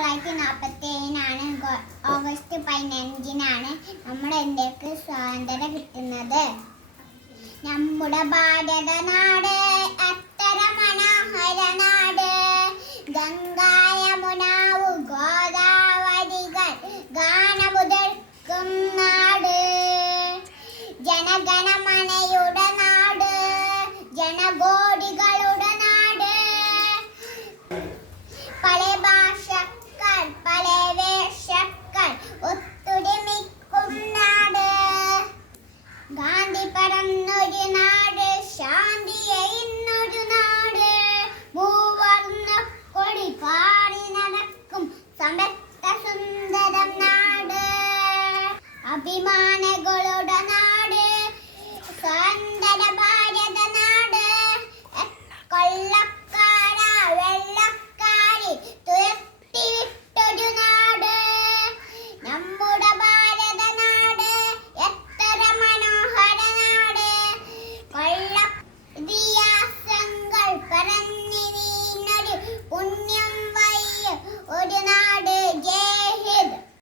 1947 August 15 നമ്മുടെ ഇന്ത്യക്ക് സ്വാതന്ത്ര്യം കിട്ടുന്നത്. നമ്മുടെ ഭാരത നാട് അത്തര മനോഹര നാട്, ഗംഗ